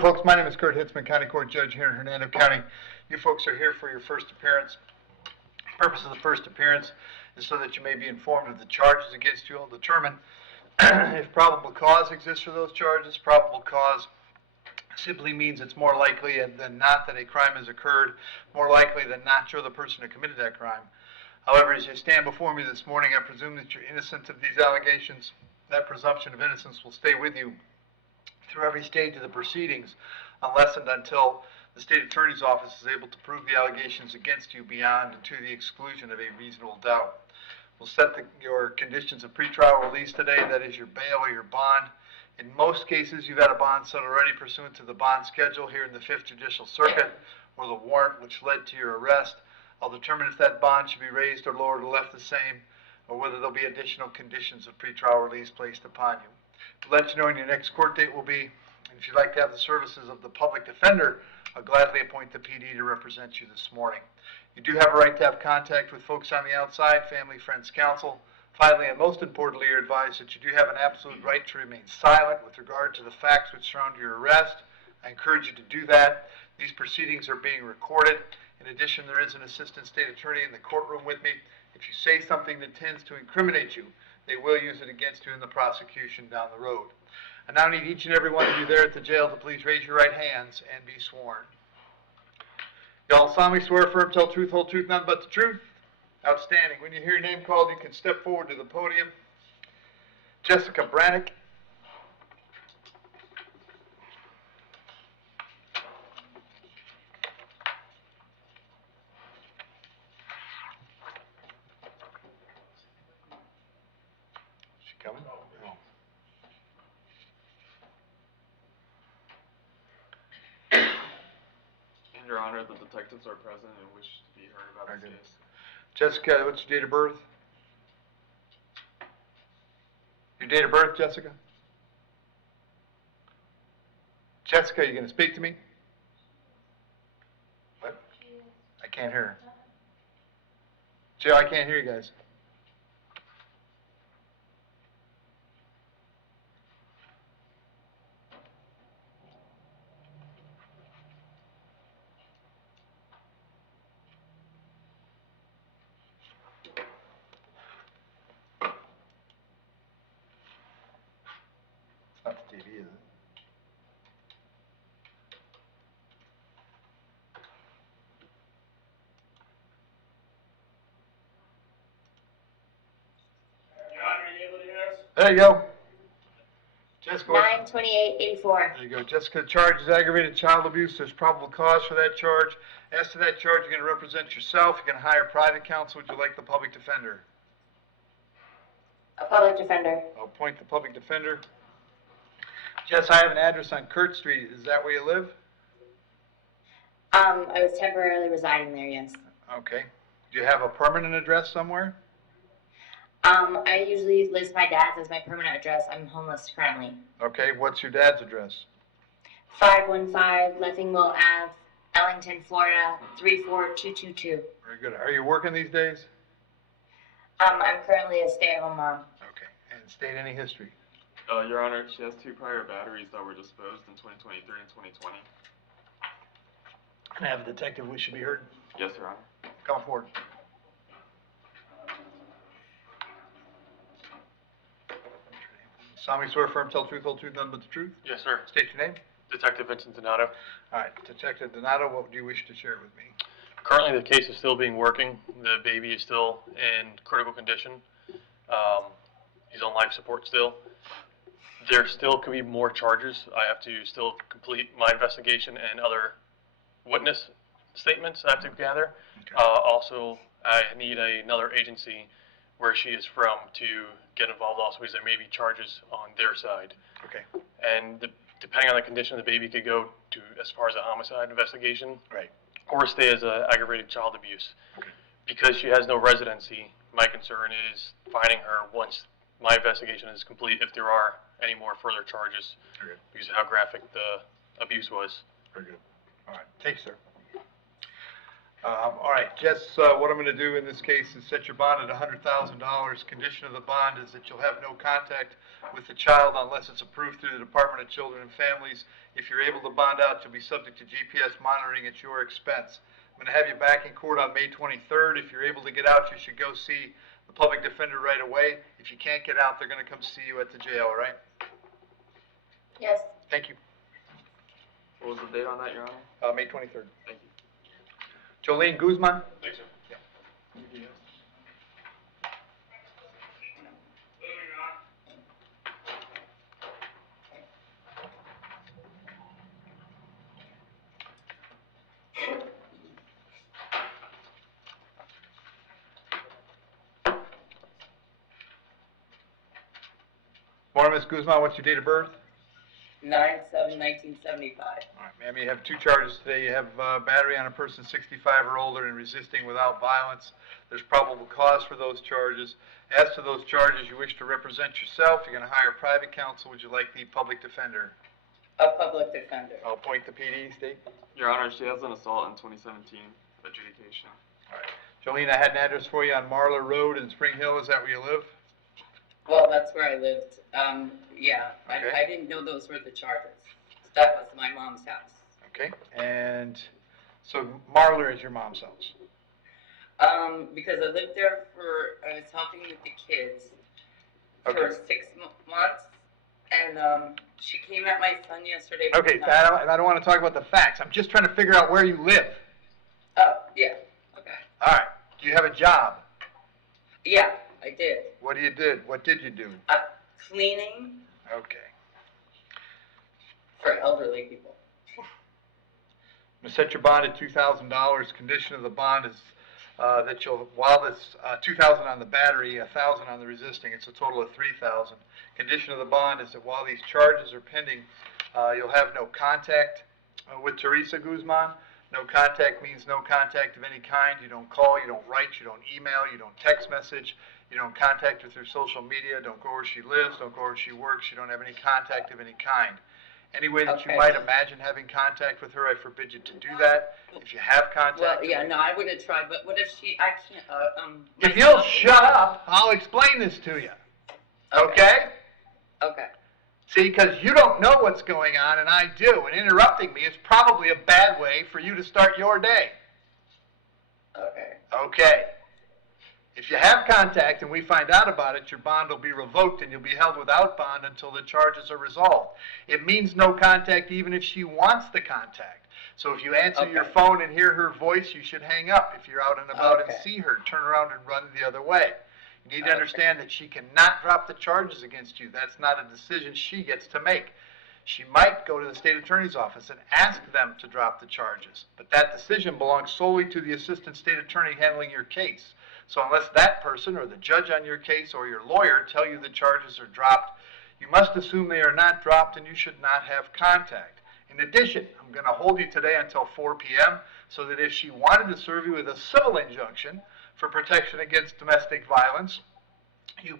Morning, folks. My name is Hitzemann, County Court Judge here in Hernando County. You folks are here for your first appearance. The purpose of the first appearance is so that you may be informed of the charges against you. I'll determine if probable cause exists for those charges. Probable cause simply means it's more likely than not that a crime has occurred, more likely than not you're the person who committed that crime. However, as you stand before me this morning, I presume that you're innocent of these allegations. That presumption of innocence will stay with you through every stage of the proceedings, unless and until the state attorney's office is able to prove the allegations against you beyond and to the exclusion of a reasonable doubt. We'll set your conditions of pretrial release today, that is your bail or your bond. In most cases, you've had a bond set already pursuant to the bond schedule here in the 5th Judicial Circuit, or the warrant which led to your arrest. I'll determine if that bond should be raised or lowered or left the same, or whether there'll be additional conditions of pretrial release placed upon you. To let you know when your next court date will be, and if you'd like to have the services of the public defender, I'll gladly appoint the PD to represent you this morning. You do have a right to have contact with folks on the outside, family, friends, counsel. Finally, and most importantly, you're advised that you do have an absolute right to remain silent with regard to the facts which surround your arrest. I encourage you to do that. These proceedings are being recorded. In addition, there is an assistant state attorney in the courtroom with me. If you say something that tends to incriminate you, they will use it against you in the prosecution down the road. I now need each and every one of you there at the jail to please raise your right hands and be sworn. Y'all solemnly swear, affirm, tell truth, whole truth, nothing but the truth? Outstanding. When you hear your name called, you can step forward to the podium. Jessica Brannick. Is she coming? No. In Your Honor, the detectives are present and wish to be heard about this case. Jessica, what's your date of birth? Your date of birth, Jessica? Jessica, are you going to speak to me? What? I can't hear her. Jill, I can't hear you guys. It's not the TV, is it? Your Honor, are you able to hear us? There you go. Jessica, 9/28/84. there you go. Jessica, charge is aggravated child abuse. There's probable cause for that charge. As to that charge, you're going to represent yourself. You're going to hire private counsel. Would you like the public defender? A public defender. I'll appoint the public defender. Jess, I have an address on Kurt Street. Is that where you live? I was temporarily residing there, yes. Okay. Do you have a permanent address somewhere? I usually list my dad's as my permanent address. I'm homeless currently. Okay. What's your dad's address? 515 Leffingwell Ave, Ellington, Florida, 34222. Very good. Are you working these days? I'm currently a stay-at-home mom. Okay. And state any history? Your Honor, she has 2 prior batteries that were disposed in 2023 and 2020. Can I have a detective wish to be heard? Yes, Your Honor. Come forward. Solemnly swear, affirm, tell truth, whole truth, nothing but the truth? Yes, sir. State your name. Detective Vincent Donato. All right. Detective Donato, what do you wish to share with me? Currently, the case is still being working. The baby is still in critical condition. He's on life support still. There still could be more charges. I have to still complete my investigation and other witness statements I have to gather. Okay. Also, I need another agency where she is from to get involved also, because there may be charges on their side. Okay. And depending on the condition of the baby, could go to as far as a homicide investigation. Right. Or stay as aggravated child abuse. Okay. Because she has no residency, my concern is finding her once my investigation is complete, if there are any more further charges, Very good. because of how graphic the abuse was. Very good. All right. Thanks, sir. All right, Jess, what I'm gonna do in this case is set your bond at $100,000. Condition of the bond is that you'll have no contact with the child unless it's approved through the Department of Children and Families. If you're able to bond out, you'll be subject to GPS monitoring at your expense. I'm gonna have you back in court on May 23rd. If you're able to get out, you should go see the public defender right away. If you can't get out, they're gonna come see you at the jail, all right? Yes. Thank you. What was the date on that, Your Honor? May 23rd. Thank you. Jolene Guzman? Thanks, sir. Morning, Ms. Guzman, what's your date of birth? 9/7/1975. All right, ma'am, you have two charges today. You have battery on a person 65 or older and resisting without violence. There's probable cause for those charges. As to those charges, you wish to represent yourself. You're going to hire private counsel. Would you like the public defender? A public defender. I'll appoint the PD, state. Your Honor, she has an assault in 2017 adjudication. All right. Jolene, I had an address for you on Marla Road in Spring Hill. Is that where you live? Well, that's where I lived. Yeah, Okay. I didn't know those were the charges. That was my mom's house. Okay. And so Marla is your mom's house. Because I lived there I was helping with the kids for Okay. 6 months, and she came at my son yesterday. Okay, I don't want to talk about the facts. I'm just trying to figure out where you live. Oh, yeah, okay. All right. Do you have a job? Yeah, I did. What did? What did you do? Cleaning Okay. for elderly people. I'm going to set your bond at $2,000. Condition of the bond is that while it's $2,000 on the battery, $1,000 on the resisting, it's a total of $3,000. Condition of the bond is that while these charges are pending, you'll have no contact with Teresa Guzman. No contact means no contact of any kind. You don't call, you don't write, you don't email, you don't text message, you don't contact her through social media, don't go where she lives, don't go where she works, you don't have any contact of any kind. Any way that you Okay. might imagine having contact with her, I forbid you to do that. If you have contact, Well, yeah, no, I would have tried, but what if I can't, if you'll shut up, I'll explain this to you. Okay? Okay. See, because you don't know what's going on, and I do, and interrupting me is probably a bad way for you to start your day. Okay. Okay. If you have contact and we find out about it, your bond will be revoked and you'll be held without bond until the charges are resolved. It means no contact even if she wants the contact. So if you answer your Okay. phone and hear her voice, you should hang up. If you're out and about and Okay. see her, turn around and run the other way. You need to Okay. understand that she cannot drop the charges against you. That's not a decision she gets to make. She might go to the state attorney's office and ask them to drop the charges, but that decision belongs solely to the assistant state attorney handling your case. So unless that person or the judge on your case or your lawyer tell you the charges are dropped, you must assume they are not dropped and you should not have contact. In addition, I'm going to hold you today until 4 p.m. so that if she wanted to serve you with a civil injunction for protection against domestic violence,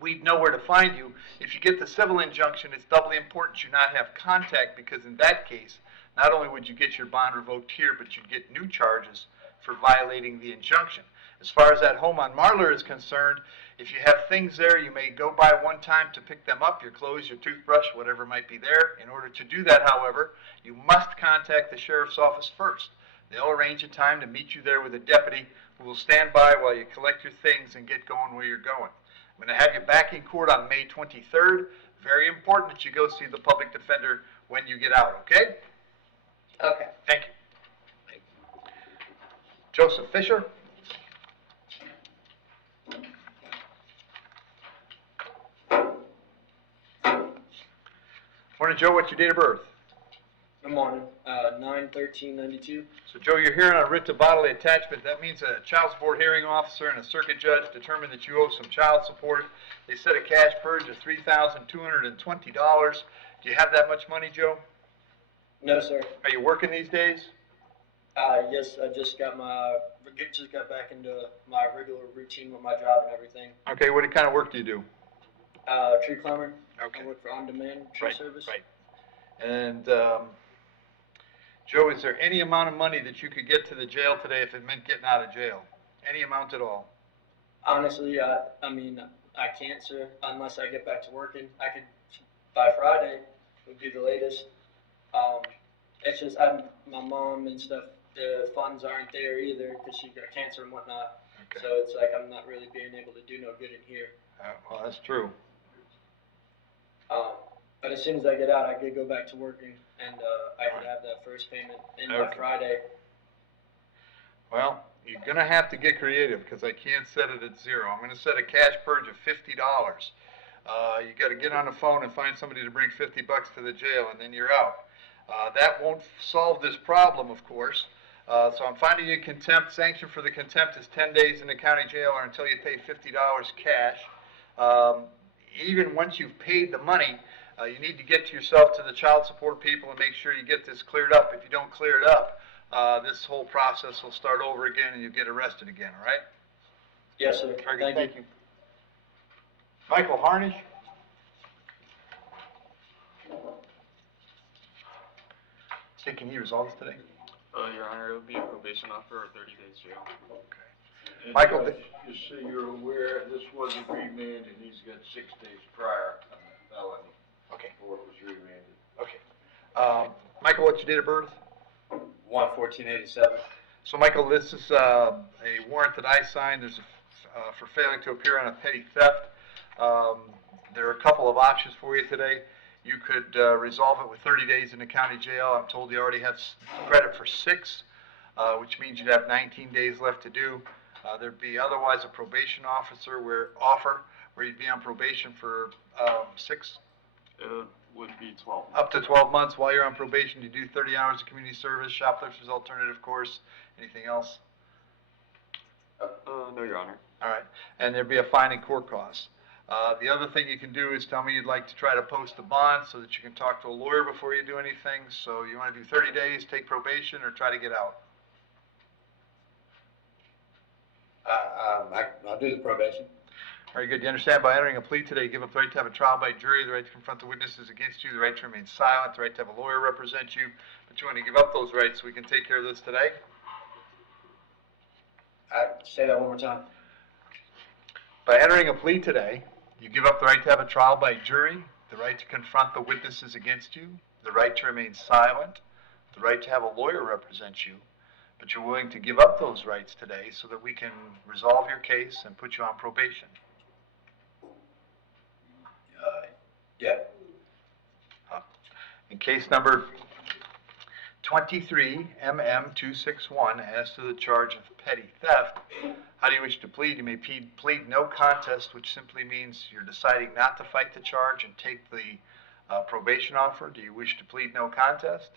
we'd know where to find you. If you get the civil injunction, it's doubly important you not have contact, because in that case, not only would you get your bond revoked here, but you'd get new charges for violating the injunction. As far as that home on Marlar is concerned, if you have things there, you may go by one time to pick them up, your clothes, your toothbrush, whatever might be there. In order to do that, however, you must contact the sheriff's office first. They'll arrange a time to meet you there with a deputy who will stand by while you collect your things and get going where you're going. I'm going to have you back in court on May 23rd. Very important that you go see the public defender when you get out, okay? Okay. Thank you. Joseph Fisher? Morning, Joe. What's your date of birth? Good morning. 9/13/92. So, Joe, you're hearing on writ to bodily attachment. That means a child support hearing officer and a circuit judge determined that you owe some child support. They set a cash purge of $3,220. Do you have that much money, Joe? No, sir. Are you working these days? Yes, I just got back into my regular routine with my job and everything. Okay, what kind of work do you do? Tree climber. Okay. I work for on-demand tree service. Right. And Joe, is there any amount of money that you could get to the jail today if it meant getting out of jail? Any amount at all? Honestly, I mean, I can't, sir, unless I get back to working. I could, by Friday, would be the latest. It's just, my mom and stuff, the funds aren't there either, because she got cancer and whatnot. Okay. So it's like, I'm not really being able to do no good in here. Well, that's true. But as soon as I get out, I could go back to working, and I could have that first payment in by Okay. Friday. Well, you're gonna have to get creative, because I can't set it at 0. I'm gonna set a cash purge of $50. You gotta get on the phone and find somebody to bring $50 to the jail, and then you're out. That won't solve this problem, of course. So I'm finding you contempt. Sanction for the contempt is 10 days in the county jail or until you pay $50 cash. Even once you've paid the money, you need to get yourself to the child support people and make sure you get this cleared up. If you don't clear it up, this whole process will start over again and you'll get arrested again, all right? Yes, sir. Very good, Thank you. thank you. Michael Harnish? Taking your results today? Your Honor, it would be a probation offer or 30 days jail. And Michael, Judge, just so you're aware, this was a remand and he's got 6 days prior on the felony Okay, before it was remanded. okay. Michael, what's your date of birth? 1/14/87. So, Michael, this is a warrant that I signed. There's for failing to appear on a petty theft. There are a couple of options for you today. You could resolve it with 30 days in the county jail. I'm told you already have credit for 6, which means you'd have 19 days left to do. There'd be otherwise a probation officer where you'd be on probation for 6, It would be 12. up to 12 months. While you're on probation, you do 30 hours of community service, shoplifter's alternative course. Anything else? No, Your Honor. All right, and there'd be a fine and court costs. The other thing you can do is tell me you'd like to try to post a bond so that you can talk to a lawyer before you do anything. So you want to do 30 days, take probation, or try to get out? I'll do the probation. Very good. You understand by entering a plea today, you give up the right to have a trial by jury, the right to confront the witnesses against you, the right to remain silent, the right to have a lawyer represent you. But you want to give up those rights so we can take care of this today? Say that one more time. By entering a plea today, you give up the right to have a trial by jury, the right to confront the witnesses against you, the right to remain silent, the right to have a lawyer represent you, but you're willing to give up those rights today so that we can resolve your case and put you on probation. Yeah. In case number 23MM261, as to the charge of petty theft, how do you wish to plead? You may plead no contest, which simply means you're deciding not to fight the charge and take the probation offer. Do you wish to plead no contest?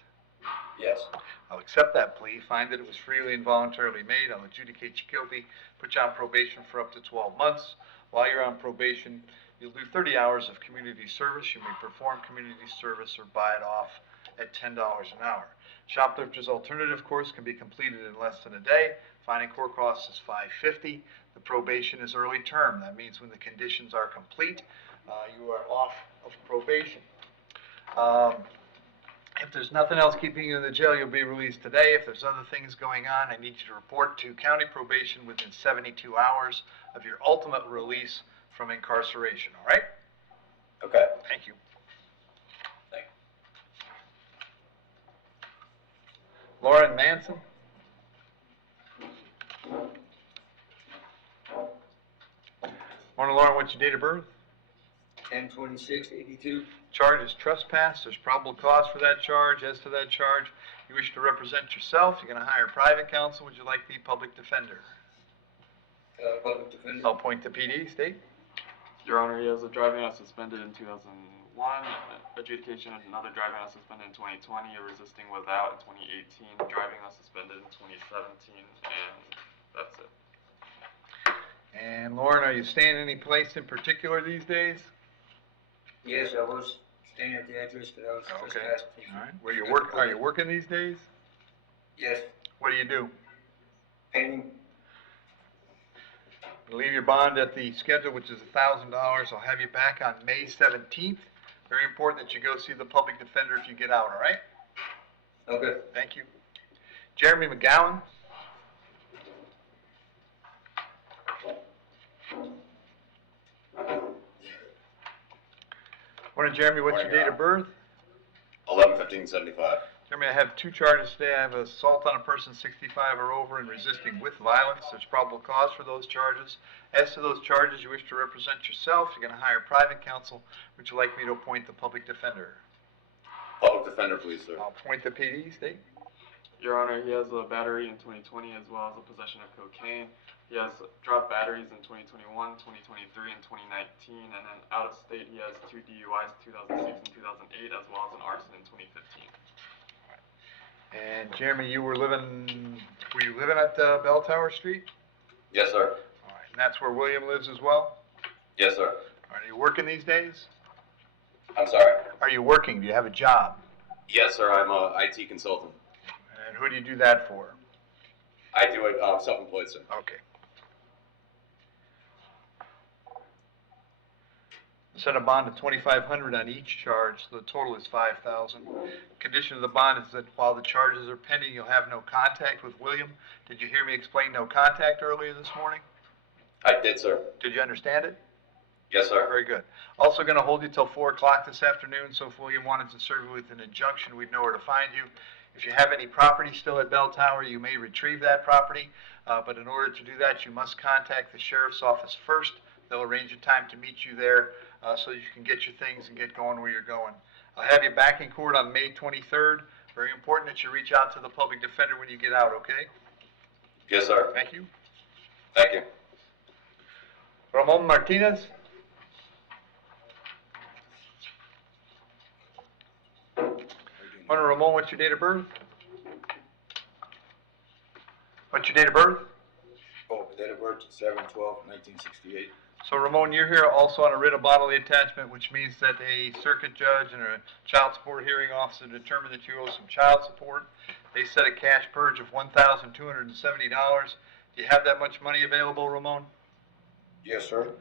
Yes. I'll accept that plea, find that it was freely and voluntarily made. I'll adjudicate you guilty, put you on probation for up to 12 months. While you're on probation, you'll do 30 hours of community service. You may perform community service or buy it off at $10 an hour. Shoplifter's alternative course can be completed in less than a day. Fine and court costs is $550. The probation is early term. That means when the conditions are complete, you are off of probation. If there's nothing else keeping you in the jail, you'll be released today. If there's other things going on, I need you to report to county probation within 72 hours of your ultimate release from incarceration, all right? Okay. Thank you. Thank you. Lauren Manson? Morning, Lauren. What's your date of birth? 10/26/82. Charge is trespass. There's probable cause for that charge. As to that charge, you wish to represent yourself. You're going to hire private counsel. Would you like the public defender? Public defender. I'll point to PD. State. Your Honor, he has a driving while suspended in 2001, adjudication of another driving while suspended in 2020, a resisting without in 2018, driving while suspended in 2017, and that's it. And Lauren, are you staying any place in particular these days? Yes, I was staying at the address that I was Okay. trespassing. All right. Are you working these days? Yes. What do you do? Painting. Leave your bond at the schedule, which is $1,000. I'll have you back on May 17th. Very important that you go see the public defender if you get out, all right? Okay. Thank you. Jeremy McGowan. Morning, Jeremy. What's your date of birth? 11/15/75. Jeremy, I have 2 charges today. I have assault on a person 65 or over and resisting with violence. There's probable cause for those charges. As to those charges, you wish to represent yourself. You're going to hire private counsel. Would you like me to appoint the public defender? Public defender, please, sir. I'll appoint the PD. State. Your Honor, he has a battery in 2020 as well as a possession of cocaine. He has dropped batteries in 2021, 2023, and 2019, and then out of state he has 2 DUIs in 2006 and 2008 as well as an arson in 2015. And Jeremy, were you living at Bell Tower Street? Yes, sir. All right, and that's where William lives as well? Yes, sir. Are you working these days? I'm sorry? Are you working? Do you have a job? Yes, sir. I'm a IT consultant. And who do you do that for? I do it self-employed, sir. Okay. Set a bond of $2,500 on each charge, so the total is $5,000. Condition of the bond is that while the charges are pending, you'll have no contact with William. Did you hear me explain no contact earlier this morning? I did, sir. Did you understand it? Yes, sir. Very good. Also going to hold you till 4 o'clock this afternoon, so if William wanted to serve you with an injunction, we'd know where to find you. If you have any property still at Bell Tower, you may retrieve that property, but in order to do that, you must contact the sheriff's office first. They'll arrange a time to meet you there so you can get your things and get going where you're going. I'll have you back in court on May 23rd. Very important that you reach out to the public defender when you get out, okay? Yes, sir. Thank you. Thank you. Ramon Martinez. Ramon, what's your date of birth? What's your date of birth? Oh, date of birth 7/12/1968. So Ramon, you're here also on a writ of bodily attachment, which means that a circuit judge and a child support hearing officer determined that you owe some child support. They set a cash purge of $1,270. Do you have that much money available, Ramon? Yes, sir.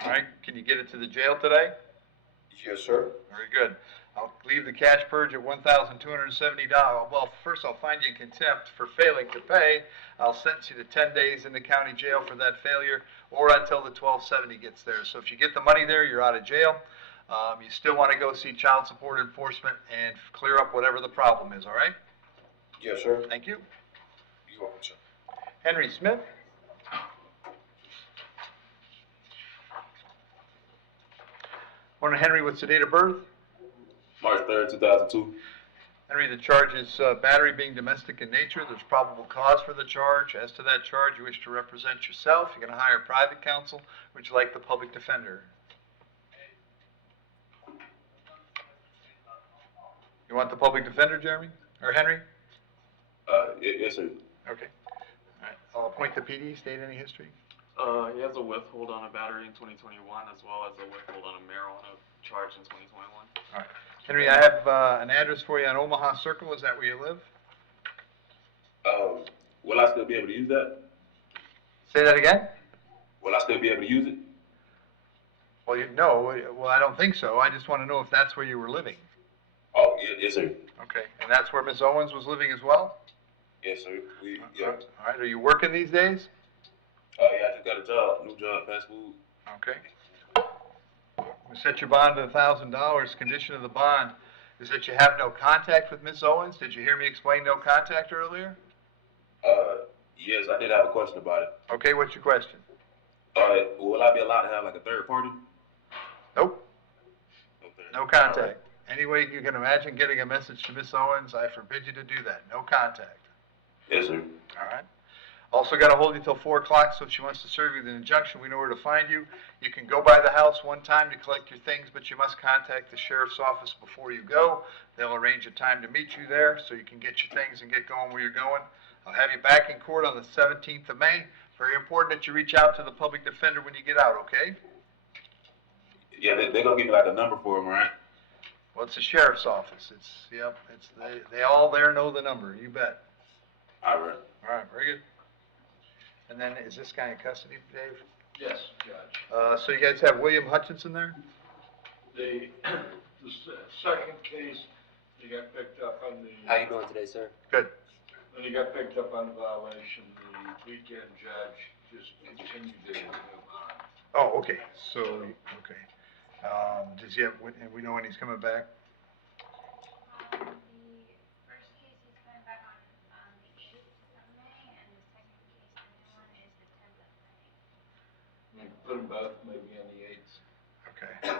All right. Can you get it to the jail today? Yes, sir. Very good. I'll leave the cash purge at $1,270. Well, first I'll find you in contempt for failing to pay. I'll sentence you to 10 days in the county jail for that failure, or until the 1270 gets there. So if you get the money there, you're out of jail. You still want to go see child support enforcement and clear up whatever the problem is, all right? Yes, sir. Thank you. You're welcome, sir. Henry Smith. Morning, Henry. What's the date of birth? March 3rd, 2002. Henry, the charge is battery being domestic in nature. There's probable cause for the charge. As to that charge, you wish to represent yourself. You're going to hire private counsel. Would you like the public defender? You want the public defender, Jeremy? Or Henry? Yes, sir. Okay. All right. I'll appoint the PD. State any history? He has a withhold on a battery in 2021 as well as a withhold on a marijuana charge in 2021. All right. Henry, I have an address for you on Omaha Circle. Is that where you live? Will I still be able to use that? Say that again? Will I still be able to use it? Well, no. Well, I don't think so. I just want to know if that's where you were living. Oh, yes, sir. Okay. And that's where Miss Owens was living as well? Yes, sir. Yeah. All right. Are you working these days? Yeah, I just got a job, new job, fast food. Okay. We set your bond to $1,000. Condition of the bond is that you have no contact with Miss Owens. Did you hear me explain no contact earlier? Yes, I did have a question about it. Okay, what's your question? Will I be allowed to have like a third party? Nope. Okay. No contact. Any way you can imagine getting a message to Miss Owens, I forbid you to do that. No contact. Yes, sir. All right. Also got to hold you till 4 o'clock, so if she wants to serve you with an injunction, we know where to find you. You can go by the house one time to collect your things, but you must contact the sheriff's office before you go. They'll arrange a time to meet you there so you can get your things and get going where you're going. I'll have you back in court on the 17th of May. Very important that you reach out to the public defender when you get out, okay? Yeah, they're going to give me like a number for him, right? Well, it's the sheriff's office. They all there know the number, you bet. All right. All right, very good. And then, is this guy in custody, Dave? Yes, Judge. So you guys have William Hutchinson there? The second case You got picked up on the. How you doing today, sir? Good. When you got picked up on the violation, the weekend judge just continued to move on. Oh, okay, so, okay. Does he have, and we know when he's coming back? The first case is coming back on the 8th of May, and the second case, the new one, is the 10th of May. You put them both maybe on the 8th. Okay.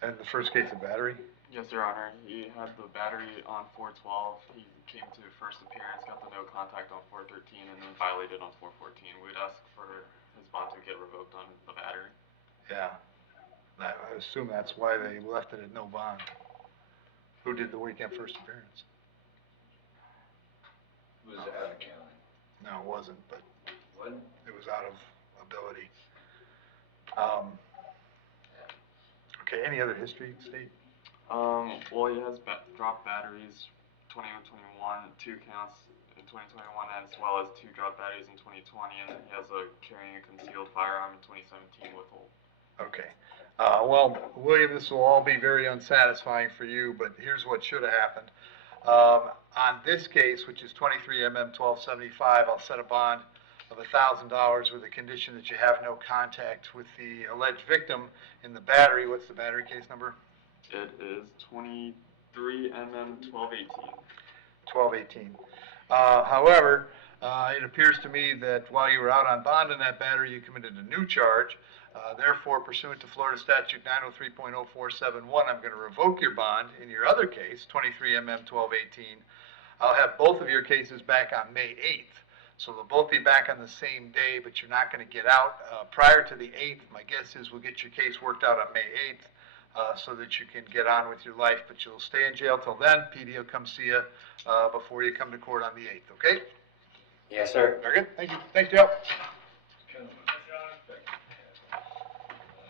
And the first case of battery? Yes, Your Honor. He had the battery on 412. He came to first appearance, got the no contact on 413, and then violated on 414. We'd ask for his bond to get revoked on the battery. Yeah. I assume that's why they left it at no bond. Who did the weekend first appearance? Was out of county. No, it wasn't, but What? it was out of ability. Okay, any other history, State? Well, he has dropped batteries 2021, 2 counts in 2021, as well as 2 dropped batteries in 2020, and he has a carrying a concealed firearm in 2017 with hold. Okay. Well, William, this will all be very unsatisfying for you, but here's what should have happened. On this case, which is 23 MM 1275, I'll set a bond of $1,000 with the condition that you have no contact with the alleged victim in the battery. What's the battery case number? It is 23 MM 1218. 1218. However, it appears to me that while you were out on bond in that battery, you committed a new charge. Therefore, pursuant to Florida Statute 903.0471, I'm going to revoke your bond in your other case, 23 MM 1218. I'll have both of your cases back on May 8th. So they'll both be back on the same day, but you're not going to get out prior to the 8th. My guess is we'll get your case worked out on May 8th. So that you can get on with your life, but you'll stay in jail till then. PD will come see you before you come to court on the 8th, okay? Yes, sir. Very good. Thank you. Thanks, Joe.